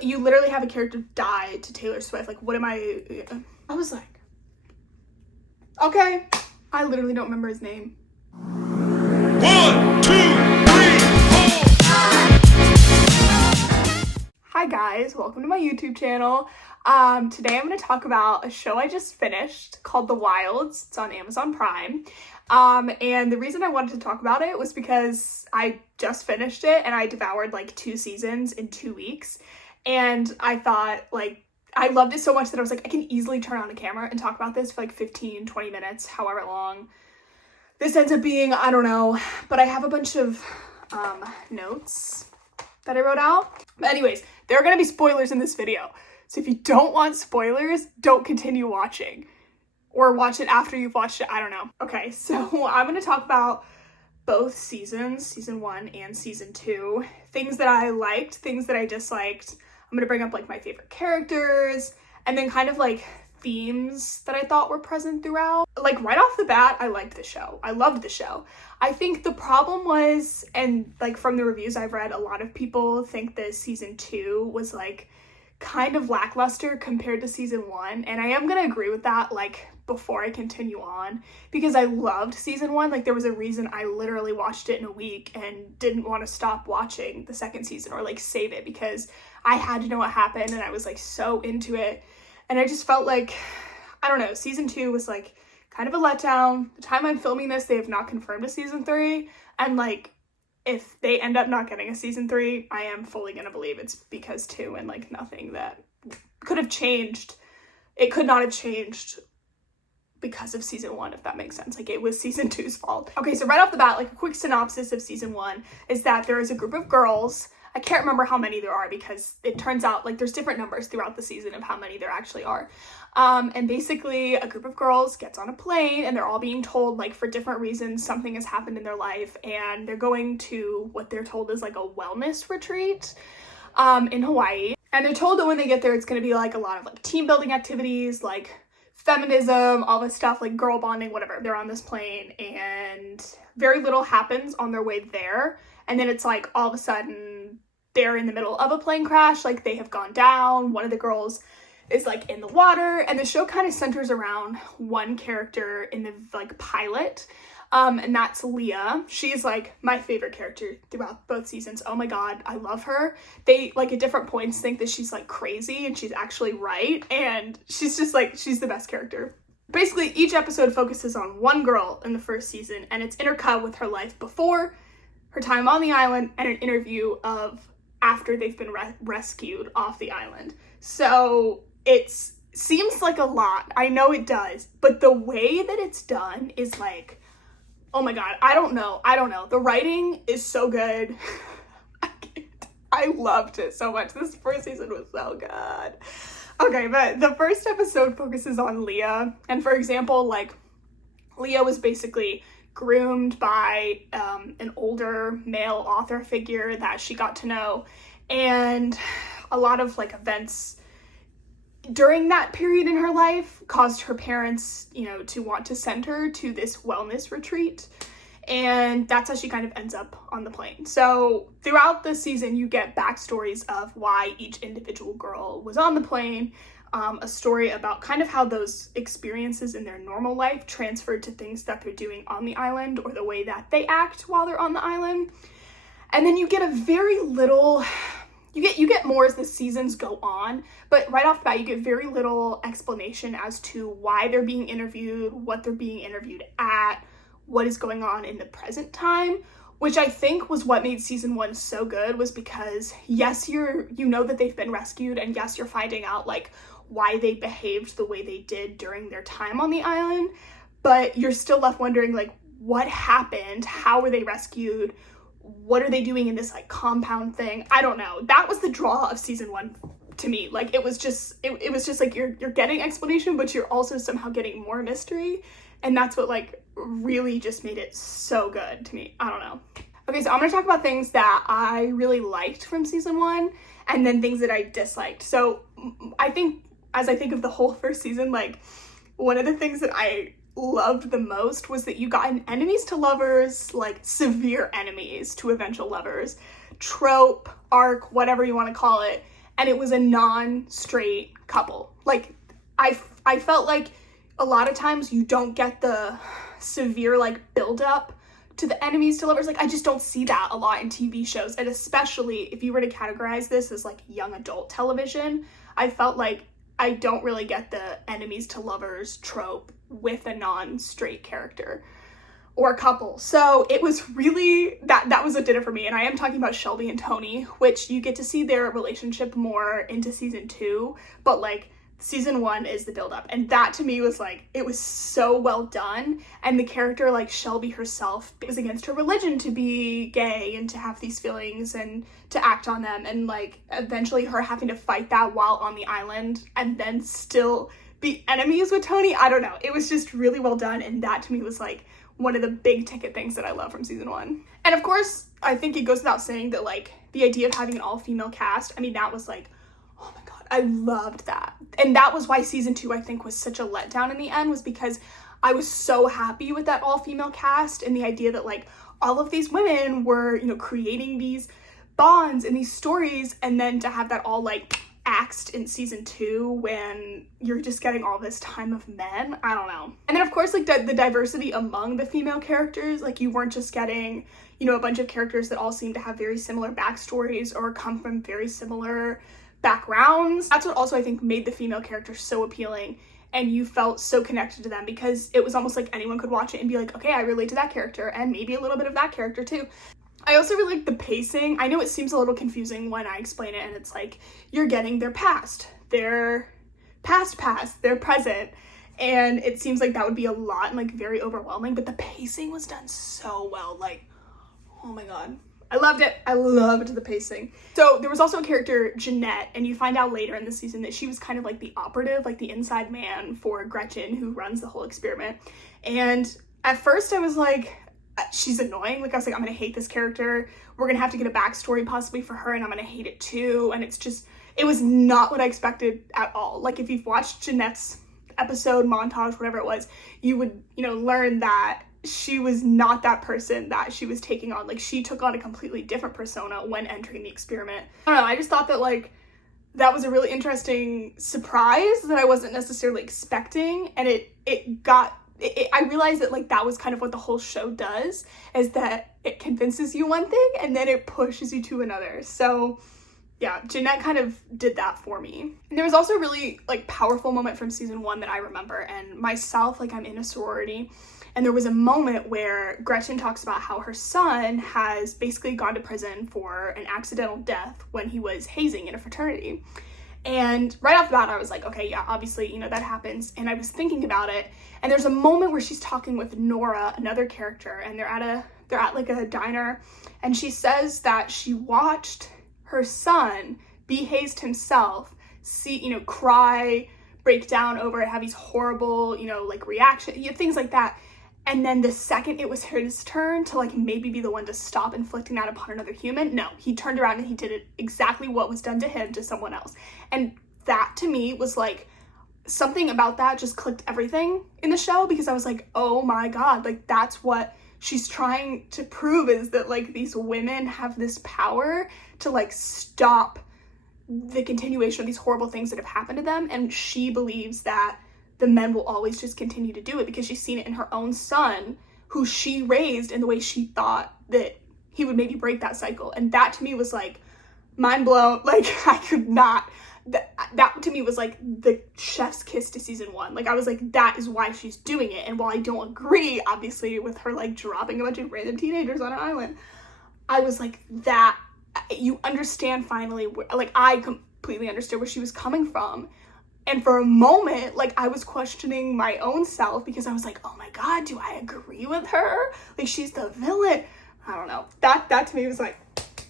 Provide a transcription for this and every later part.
you literally have a character die to Taylor Swift. Like, what am I was like, okay. I literally don't remember his name. 1, 2, 3, 4. Hi guys, welcome to my YouTube channel. Today I'm going to talk about a show I just finished called The Wilds. It's on Amazon Prime. And the reason I wanted to talk about it was because I just finished it and I devoured like 2 seasons in 2 weeks. And I thought, like, I loved it so much that I was like, I can easily turn on the camera and talk about this for like 15, 20 minutes, however long this ends up being, I don't know. But I have a bunch of notes that I wrote out. But anyways, there are going to be spoilers in this video. So if you don't want spoilers, don't continue watching. Or watch it after you've watched it, I don't know. Okay, so I'm going to talk about both seasons, season 1 and season 2. Things that I liked, things that I disliked. I'm going to bring up like my favorite characters, and then kind of like themes that I thought were present throughout. Like right off the bat, I liked the show. I loved the show. I think the problem was, and like from the reviews I've read, a lot of people think that season 2 was like kind of lackluster compared to season 1, and I am gonna agree with that, like, before I continue on, because I loved season 1. Like, there was a reason I literally watched it in a week and didn't want to stop watching the second season or like save it, because I had to know what happened and I was like so into it. And I just felt like, I don't know, season 2 was like kind of a letdown. The time I'm filming this, they have not confirmed a season 3, and like, if they end up not getting a season 3, I am fully gonna believe it's because 2 and like nothing that could have changed. It could not have changed because of season 1, if that makes sense. Like, it was season 2's fault. Okay, so right off the bat, like a quick synopsis of season 1 is that there is a group of girls. I can't remember how many there are because it turns out like there's different numbers throughout the season of how many there actually are. And basically a group of girls gets on a plane and they're all being told, like, for different reasons something has happened in their life, and they're going to what they're told is like a wellness retreat in Hawaii. And they're told that when they get there, it's going to be like a lot of like team building activities, like feminism, all this stuff, like girl bonding, whatever. They're on this plane and very little happens on their way there. And then it's like all of a sudden they're in the middle of a plane crash, like they have gone down. One of the girls is like in the water, and the show kind of centers around one character in the like pilot, and that's Leah. She's like my favorite character throughout both seasons. Oh my god, I love her. They like at different points think that she's like crazy and she's actually right, and she's just like, she's the best character. Basically each episode focuses on one girl in the first season, and it's intercut with her life before, her time on the island, and an interview of after they've been rescued off the island. So it seems like a lot. I know it does, but the way that it's done is like, oh my god, I don't know. The writing is so good. I loved it so much. This first season was so good. Okay, but the first episode focuses on Leah, and for example, like, Leah was basically groomed by an older male author figure that she got to know, and a lot of like events during that period in her life caused her parents, you know, to want to send her to this wellness retreat, and that's how she kind of ends up on the plane. So throughout the season you get backstories of why each individual girl was on the plane, a story about kind of how those experiences in their normal life transferred to things that they're doing on the island, or the way that they act while they're on the island. And then you get a very little, you get more as the seasons go on, but right off the bat you get very little explanation as to why they're being interviewed, what they're being interviewed at, what is going on in the present time, which I think was what made season 1 so good, was because yes, you know that they've been rescued, and yes, you're finding out like why they behaved the way they did during their time on the island, but you're still left wondering, like, what happened? How were they rescued? What are they doing in this like compound thing? I don't know. That was the draw of season 1 to me. Like, it was just like you're getting explanation, but you're also somehow getting more mystery, and that's what like really just made it so good to me. I don't know. Okay, so I'm gonna talk about things that I really liked from season 1, and then things that I disliked. So I think, as I think of the whole first season, like, one of the things that I loved the most was that you got an enemies to lovers, like severe enemies to eventual lovers, trope, arc, whatever you want to call it, and it was a non-straight couple. Like, I felt like a lot of times you don't get the severe like build-up to the enemies to lovers. Like, I just don't see that a lot in TV shows, and especially if you were to categorize this as like young adult television, I felt like I don't really get the enemies to lovers trope with a non-straight character or couple. So it was really, that was what did it for me. And I am talking about Shelby and Tony, which you get to see their relationship more into season 2, but like season 1 is the build-up, and that to me was like, it was so well done. And the character, like Shelby herself, is against her religion to be gay and to have these feelings and to act on them, and like eventually her having to fight that while on the island and then still be enemies with Tony. I don't know, it was just really well done, and that to me was like one of the big ticket things that I love from season 1. And of course, I think it goes without saying that like the idea of having an all-female cast, I mean, that was like, oh my god, I loved that. And that was why season 2, I think, was such a letdown in the end, was because I was so happy with that all-female cast and the idea that like all of these women were, you know, creating these bonds and these stories, and then to have that all like axed in season 2 when you're just getting all this time of men. I don't know. And then of course, like the diversity among the female characters, like you weren't just getting, you know, a bunch of characters that all seem to have very similar backstories or come from very similar backgrounds. That's what also I think made the female characters so appealing, and you felt so connected to them, because it was almost like anyone could watch it and be like, okay, I relate to that character, and maybe a little bit of that character too. I also really like the pacing. I know it seems a little confusing when I explain it, and it's like you're getting their past, their past, their present, and it seems like that would be a lot and like very overwhelming, but the pacing was done so well. Like, oh my god, I loved it. I loved the pacing. So there was also a character, Jeanette, and you find out later in the season that she was kind of like the operative, like the inside man for Gretchen, who runs the whole experiment. And at first I was like, she's annoying. Like, I was like, I'm gonna hate this character. We're gonna have to get a backstory possibly for her, and I'm gonna hate it too. And it's just, it was not what I expected at all. Like, if you've watched Jeanette's episode, montage, whatever it was, you would, you know, learn that she was not that person that she was taking on. Like, she took on a completely different persona when entering the experiment. I don't know, I just thought that like that was a really interesting surprise that I wasn't necessarily expecting, and I realized that like that was kind of what the whole show does, is that it convinces you one thing and then it pushes you to another. So yeah, Jeanette kind of did that for me. And there was also a really like powerful moment from season 1 that I remember, and myself, like I'm in a sorority, and there was a moment where Gretchen talks about how her son has basically gone to prison for an accidental death when he was hazing in a fraternity. And right off the bat, I was like, okay, yeah, obviously, you know, that happens. And I was thinking about it, and there's a moment where she's talking with Nora, another character, and they're at like a diner, and she says that she watched her son be hazed himself, cry, break down over it, have these horrible, you know, like reaction, things like that. And then the second it was his turn to like maybe be the one to stop inflicting that upon another human, no, he turned around and he did it exactly what was done to him to someone else. And that to me was like, something about that just clicked everything in the show, because I was like, oh my god, like that's what she's trying to prove, is that like these women have this power to like stop the continuation of these horrible things that have happened to them. And she believes that the men will always just continue to do it because she's seen it in her own son, who she raised in the way she thought that he would maybe break that cycle. And that to me was like mind blown. Like, I could not, that to me was like the chef's kiss to season 1. Like, I was like, that is why she's doing it. And while I don't agree obviously with her like dropping a bunch of random teenagers on an island, I was like, that you understand finally, like I completely understood where she was coming from. And for a moment, like, I was questioning my own self, because I was like, oh my god, do I agree with her? Like, she's the villain. I don't know. That to me was like,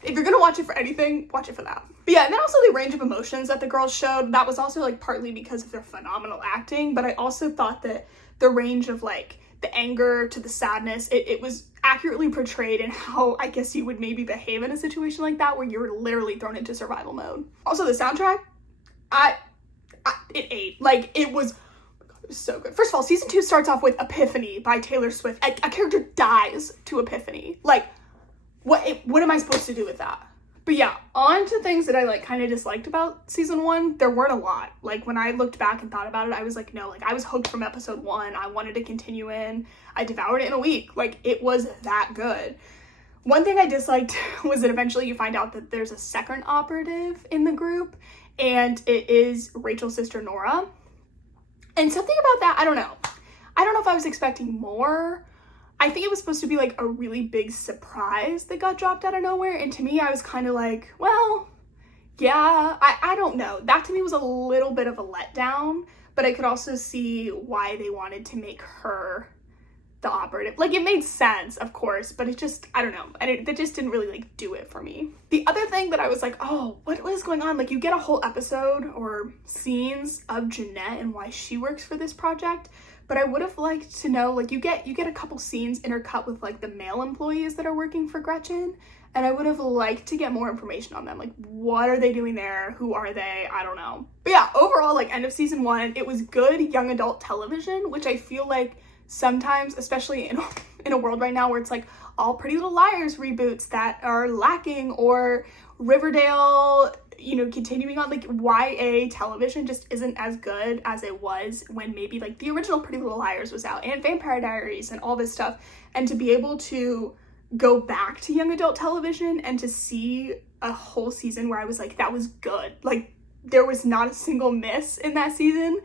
if you're gonna watch it for anything, watch it for that. But yeah, and then also the range of emotions that the girls showed, that was also like partly because of their phenomenal acting, but I also thought that the range of like the anger to the sadness, it was accurately portrayed in how I guess you would maybe behave in a situation like that, where you're literally thrown into survival mode. Also, the soundtrack, it ate. Like, it was so good. First of all, season 2 starts off with Epiphany by Taylor Swift. A character dies to Epiphany. Like, what am I supposed to do with that? But yeah, on to things that I like kind of disliked about season 1. There weren't a lot. Like when I looked back and thought about it, I was like, no, like I was hooked from episode 1. I wanted to continue in. I devoured it in a week. Like it was that good. One thing I disliked was that eventually you find out that there's a second operative in the group, and it is Rachel's sister Nora. And something about that, I don't know. I don't know if I was expecting more. I think it was supposed to be like a really big surprise that got dropped out of nowhere. And to me, I was kind of like, well, yeah, I don't know. That to me was a little bit of a letdown, but I could also see why they wanted to make her the operative. Like it made sense, of course, but it just, I don't know. And it just didn't really like do it for me. The other thing that I was like, oh, what is going on? Like you get a whole episode or scenes of Jeanette and why she works for this project. But I would have liked to know, like you get a couple scenes intercut with like the male employees that are working for Gretchen, and I would have liked to get more information on them. Like what are they doing there? Who are they? I don't know. But yeah, overall, like end of season 1, it was good young adult television, which I feel like sometimes, especially in a world right now where it's like all Pretty Little Liars reboots that are lacking, or Riverdale, you know, continuing on, like YA television just isn't as good as it was when maybe like the original Pretty Little Liars was out and Vampire Diaries and all this stuff. And to be able to go back to young adult television and to see a whole season where I was like, that was good. Like there was not a single miss in that season.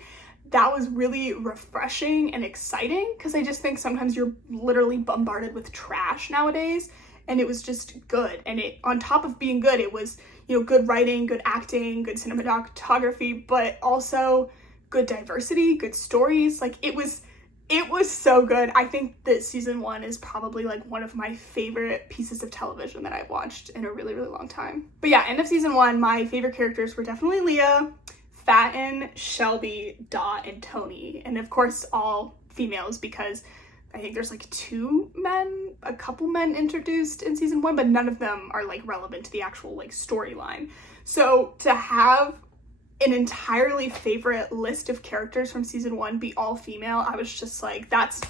That was really refreshing and exciting, because I just think sometimes you're literally bombarded with trash nowadays, and it was just good. And it, on top of being good, it was, you know, good writing, good acting, good cinematography, but also good diversity, good stories. Like it was so good. I think that season 1 is probably like one of my favorite pieces of television that I've watched in a really, really long time. But yeah, end of season 1, my favorite characters were definitely Leah, Fatin, Shelby, Dot, and Tony. And of course, all females, because I think there's like a couple men introduced in season 1, but none of them are like relevant to the actual like storyline. So to have an entirely favorite list of characters from season 1 be all female, I was just like, that's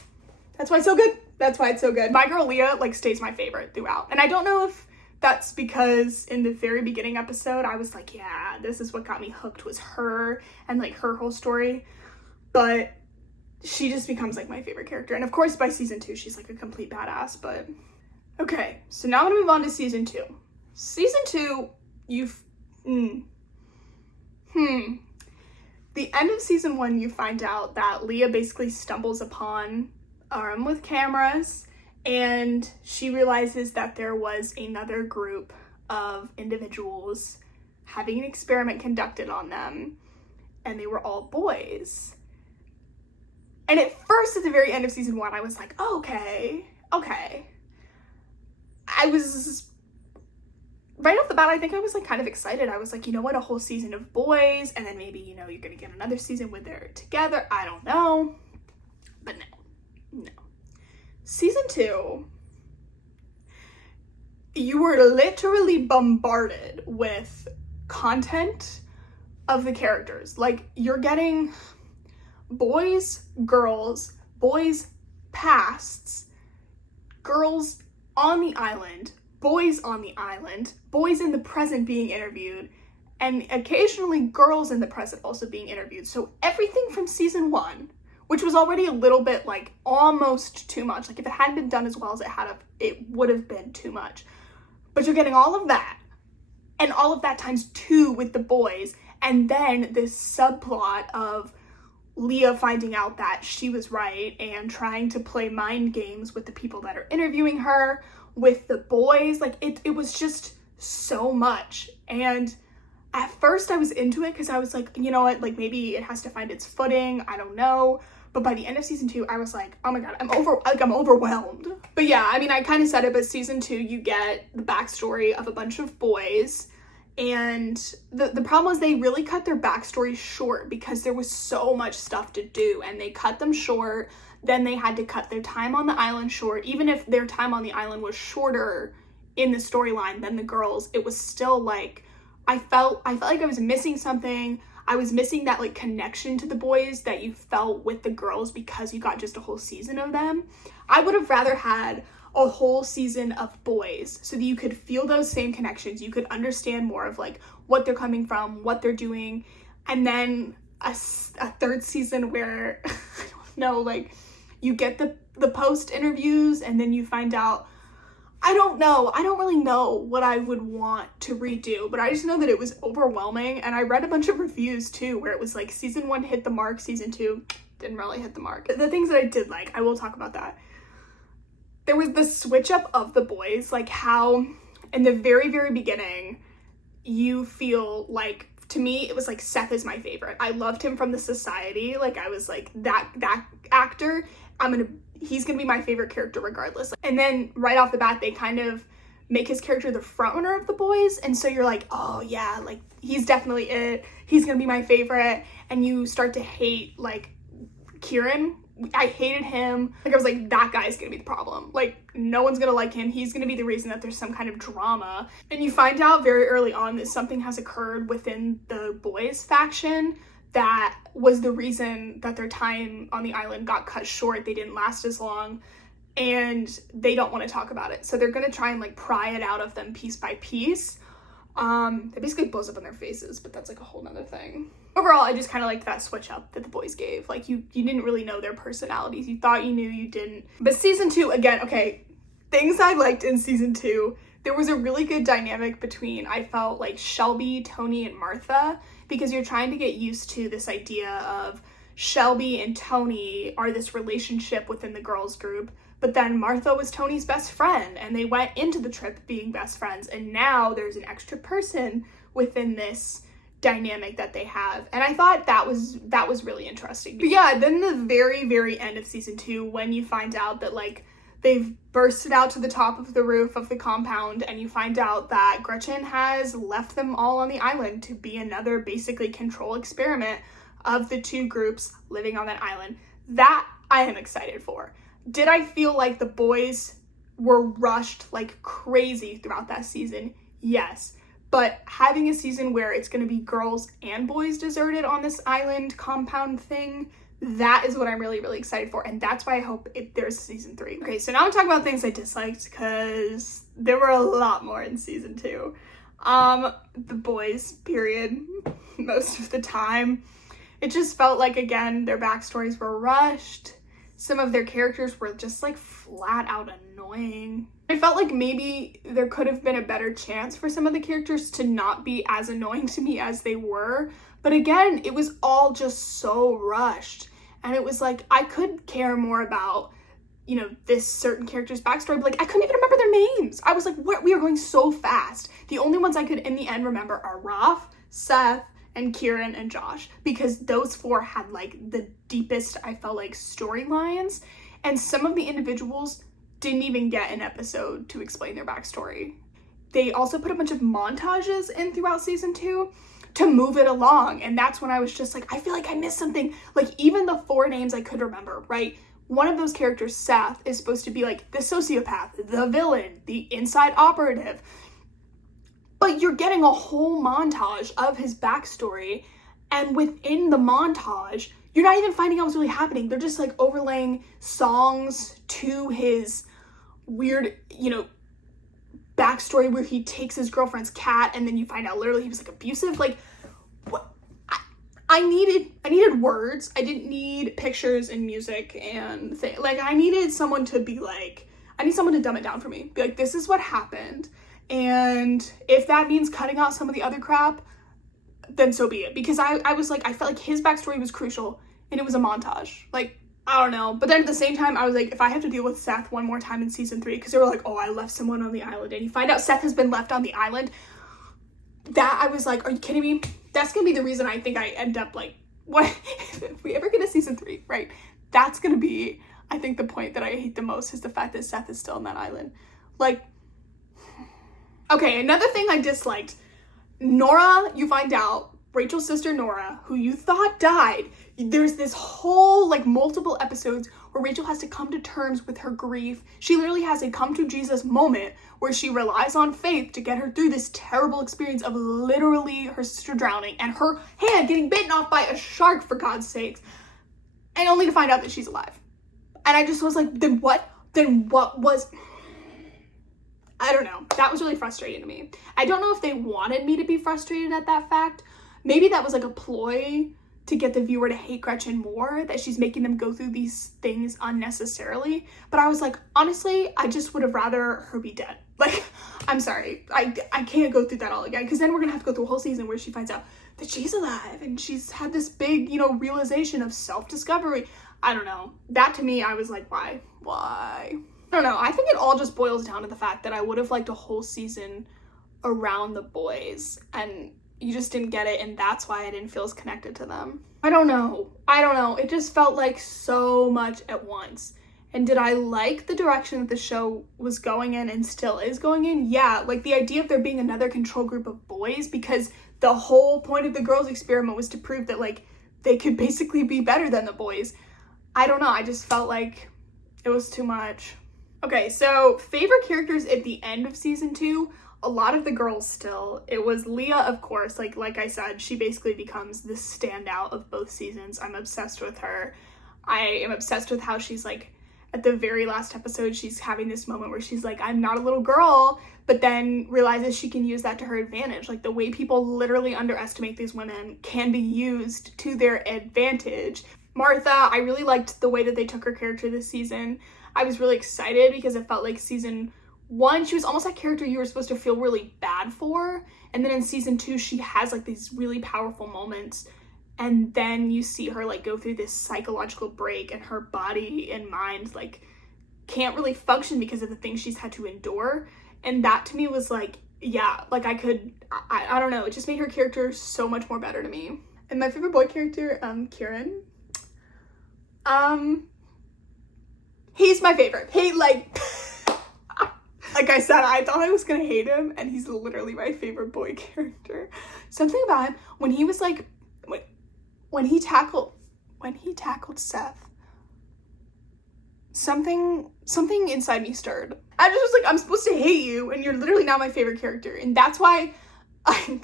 why it's so good. That's why it's so good. My girl Leah like stays my favorite throughout. And I don't know if that's because in the very beginning episode, I was like, yeah, this is what got me hooked, was her and like her whole story. But she just becomes like my favorite character. And of course, by season 2, she's like a complete badass. But okay, so now I'm gonna move on to season 2. Season 2, the end of season 1, you find out that Leah basically stumbles upon a room with cameras, and she realizes that there was another group of individuals having an experiment conducted on them, and they were all boys. And at first, at the very end of season 1, I was like, oh, okay. I was, right off the bat, I think I was like kind of excited. I was like, you know what, a whole season of boys, and then maybe, you know, you're gonna get another season where they're together. I don't know. But no. Season 2, you were literally bombarded with content of the characters. Like, you're getting boys, girls, boys pasts, girls on the island, boys on the island, boys in the present being interviewed, and occasionally girls in the present also being interviewed. So everything from season 1, which was already a little bit like almost too much. Like if it hadn't been done as well as it would have been too much. But you're getting all of that, and all of that times 2 with the boys, and then this subplot of Leah finding out that she was right and trying to play mind games with the people that are interviewing her, with the boys. Like it was just so much. And at first I was into it because I was like, you know what, like maybe it has to find its footing, I don't know. But by the end of season 2, I was like, oh my god, I'm overwhelmed. But yeah, I mean, I kind of said it, but season 2, you get the backstory of a bunch of boys. And the problem was they really cut their backstory short because there was so much stuff to do, and they cut them short. Then they had to cut their time on the island short. Even if their time on the island was shorter in the storyline than the girls, it was still like, I felt like I was missing something. I was missing that like connection to the boys that you felt with the girls because you got just a whole season of them. I would have rather had a whole season of boys so that you could feel those same connections. You could understand more of like what they're coming from, what they're doing. And then a third season where, I don't know, like you get the post interviews and then you find out, I don't really know what I would want to redo, but I just know that it was overwhelming. And I read a bunch of reviews too, where it was like season 1 hit the mark, season 2 didn't really hit the mark. The things that I did like, I will talk about that. There was the switch up of the boys, like how in the very, very beginning, you feel like, to me, it was like Seth is my favorite. I loved him from the Society. Like I was like, that actor, he's gonna be my favorite character regardless. And then right off the bat, they kind of make his character the front runner of the boys. And so you're like, oh yeah, like he's definitely it. He's gonna be my favorite. And you start to hate like Kieran. I hated him. Like I was like, that guy's gonna be the problem. Like no one's gonna like him. He's gonna be the reason that there's some kind of drama. And you find out very early on that something has occurred within the boys faction that was the reason that their time on the island got cut short. They didn't last as long and they don't want to talk about it. So they're gonna try and like pry it out of them piece by piece. It basically blows up in their faces, but that's like a whole nother thing. Overall, I just kind of liked that switch up that the boys gave. Like you didn't really know their personalities. You thought you knew, you didn't. But season 2, again, okay, things I liked in season 2, there was a really good dynamic between, I felt like Shelby, Tony, and Martha, because you're trying to get used to this idea of Shelby and Tony are this relationship within the girls group, but then Martha was Tony's best friend and they went into the trip being best friends, and now there's an extra person within this dynamic that they have. And I thought that was really interesting. But yeah, then the very, very end of season 2, when you find out that like they've bursted out to the top of the roof of the compound and you find out that Gretchen has left them all on the island to be another basically control experiment of the two groups living on that island. That I am excited for. Did I feel like the boys were rushed like crazy throughout that season? Yes. But having a season where it's going to be girls and boys deserted on this island compound thing, that is what I'm really, really excited for. And that's why I hope there's season 3. Okay, so now I'm talking about things I disliked because there were a lot more in season 2. The boys, period, most of the time. It just felt like, again, their backstories were rushed. Some of their characters were just like flat out annoying. I felt like maybe there could have been a better chance for some of the characters to not be as annoying to me as they were. But again, it was all just so rushed. And it was like, I could care more about, you know, this certain character's backstory, but like, I couldn't even remember their names. I was like, what? We are going so fast. The only ones I could in the end remember are Raph, Seth, and Kieran and Josh, because those 4 had like the deepest, I felt like, storylines. And some of the individuals didn't even get an episode to explain their backstory. They also put a bunch of montages in throughout season 2 to move it along. And that's when I was just like, I feel like I missed something. Like even the 4 names I could remember, right? One of those characters, Seth, is supposed to be like the sociopath, the villain, the inside operative. But you're getting a whole montage of his backstory. And within the montage, you're not even finding out what's really happening. They're just like overlaying songs to his weird, you know, backstory where he takes his girlfriend's cat and then you find out literally he was like abusive. Like what? I needed words. I didn't need pictures and music and like I needed someone to be like, I need someone to dumb it down for me. Be like, this is what happened. And if that means cutting out some of the other crap, then so be it. Because I was like, I felt like his backstory was crucial and it was a montage. Like, I don't know. But then at the same time, I was like, if I have to deal with Seth one more time in season 3, because they were like, oh, I left someone on the island. And you find out Seth has been left on the island. That I was like, are you kidding me? That's going to be the reason I think I end up like, what? If we ever get a season 3, right? That's going to be, I think, the point that I hate the most is the fact that Seth is still on that island. Like, okay, another thing I disliked, Nora, you find out, Rachel's sister Nora, who you thought died, there's this whole, like, multiple episodes where Rachel has to come to terms with her grief. She literally has a come to Jesus moment where she relies on faith to get her through this terrible experience of literally her sister drowning and her hand getting bitten off by a shark, for God's sakes, and only to find out that she's alive. And I just was like, then what? Then what was... I don't know. That was really frustrating to me. I don't know if they wanted me to be frustrated at that fact. Maybe that was like a ploy to get the viewer to hate Gretchen more, that she's making them go through these things unnecessarily. But I was like, honestly, I just would have rather her be dead. Like, I'm sorry. I can't go through that all again, because then we're going to have to go through a whole season where she finds out that she's alive and she's had this big, you know, realization of self-discovery. I don't know. That to me, I was like, why? Why? I don't know. I think it all just boils down to the fact that I would have liked a whole season around the boys, and you just didn't get it, and that's why I didn't feel as connected to them. I don't know. It just felt like so much at once. And did I like the direction that the show was going in and still is going in? Yeah, like the idea of there being another control group of boys, because the whole point of the girls' experiment was to prove that, like, they could basically be better than the boys. I don't know. I just felt like it was too much. Okay, so favorite characters at the end of season 2, a lot of the girls still. It was Leah, of course. Like I said, she basically becomes the standout of both seasons. I'm obsessed with her. I am obsessed with how she's like, at the very last episode, she's having this moment where she's like, I'm not a little girl, but then realizes she can use that to her advantage. Like, the way people literally underestimate these women can be used to their advantage. Martha, I really liked the way that they took her character this season. I was really excited because it felt like season 1, she was almost that character you were supposed to feel really bad for. And then in season 2, she has like these really powerful moments. And then you see her like go through this psychological break, and her body and mind like can't really function because of the things she's had to endure. And that to me was like, yeah, like I don't know. It just made her character so much more better to me. And my favorite boy character, Kieran. He's my favorite. Like I said, I thought I was gonna hate him, and he's literally my favorite boy character. Something about him, when he was like, when he tackled Seth, something inside me stirred. I just was like, I'm supposed to hate you, and you're literally not my favorite character. And that's why I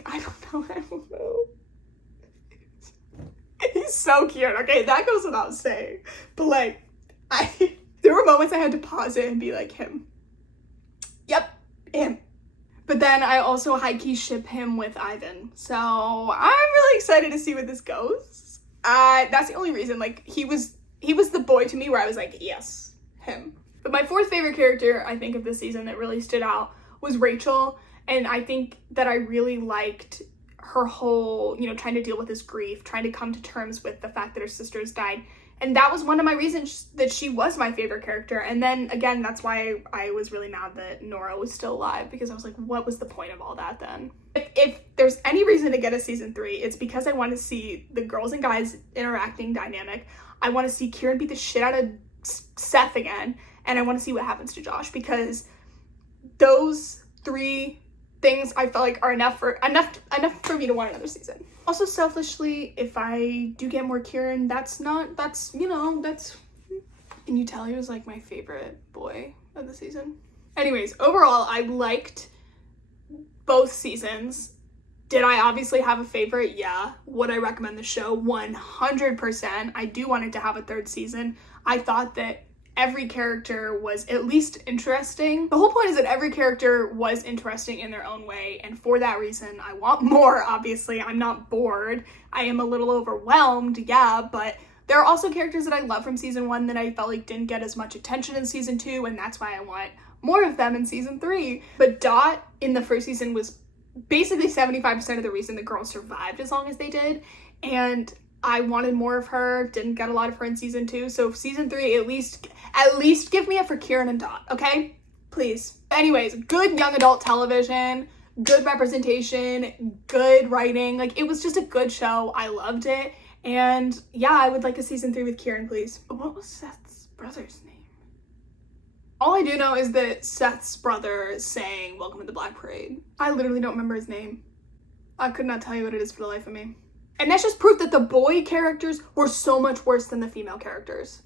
don't know. He's so cute. Okay, that goes without saying. But like, there were moments I had to pause it and be like, him. Yep, him. But then I also high-key ship him with Ivan. So I'm really excited to see where this goes. That's the only reason. Like, he was the boy to me where I was like, yes, him. But my fourth favorite character, I think, of this season that really stood out was Rachel. And I think that I really liked her whole, you know, trying to deal with this grief, trying to come to terms with the fact that her sisters died. And that was one of my reasons that she was my favorite character. And then, again, that's why I was really mad that Nora was still alive, because I was like, what was the point of all that then? If there's any reason to get a season 3, it's because I want to see the girls and guys interacting dynamic. I want to see Kieran beat the shit out of Seth again. And I want to see what happens to Josh, because those 3 things I felt like are enough for me to want another season. Also, selfishly, if I do get more Kieran, can you tell he was like my favorite boy of the season? Anyways, overall, I liked both seasons. Did I obviously have a favorite? Yeah. Would I recommend the show? 100%. I do want it to have a 3rd season. I thought that every character was at least interesting. The whole point is that every character was interesting in their own way, and for that reason, I want more, obviously. I'm not bored. I am a little overwhelmed, yeah, but there are also characters that I love from season 1 that I felt like didn't get as much attention in season 2, and that's why I want more of them in season 3. But Dot in the first season was basically 75% of the reason the girls survived as long as they did, and I wanted more of her. Didn't get a lot of her in season 2, so season 3, at least give me it for Kieran and Dot, okay? Please. Anyways, good young adult television, good representation, good writing. Like, it was just a good show. I loved it. And yeah, I would like a season 3 with Kieran, please. What was Seth's brother's name? All I do know is that Seth's brother sang Welcome to the Black Parade. I literally don't remember his name. I could not tell you what it is for the life of me. And that's just proof that the boy characters were so much worse than the female characters.